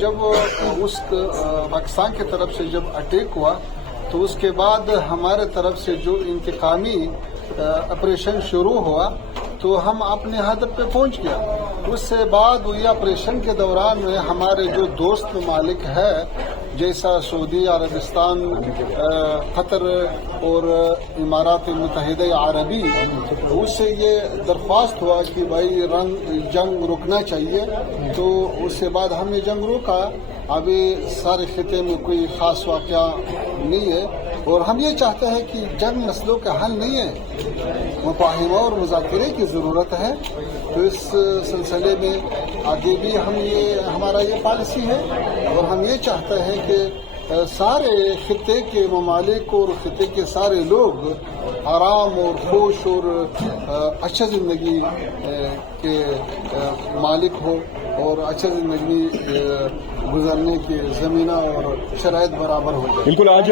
جب اس پاکستان کی طرف سے جب اٹیک ہوا تو اس کے بعد ہمارے طرف سے جو انتقامی آپریشن شروع ہوا تو ہم اپنے ہدف پہ پہنچ گیا. اس سے بعد یہ آپریشن کے دوران میں ہمارے جو دوست ممالک ہے جیسا سعودی عربستان، قطر اور امارات متحدہ عربی، اس سے یہ درخواست ہوا کہ بھائی جنگ رکنا چاہیے. تو اس کے بعد ہم نے جنگ روکا. ابھی سارے خطے میں کوئی خاص واقعہ نہیں ہے اور ہم یہ چاہتے ہیں کہ جنگ مسئلوں کا حل نہیں ہے، مفاہمہ اور مذاکرے کی ضرورت ہے. تو اس سلسلے میں آگے بھی ہمارا یہ پالیسی ہے اور ہم یہ چاہتے ہیں کہ سارے خطے کے ممالک اور خطے کے سارے لوگ آرام اور خوش اور اچھا زندگی کے مالک ہو اور اچھا زندگی گزارنے کی زمینہ اور شرائط برابر ہو جائے. بالکل. آج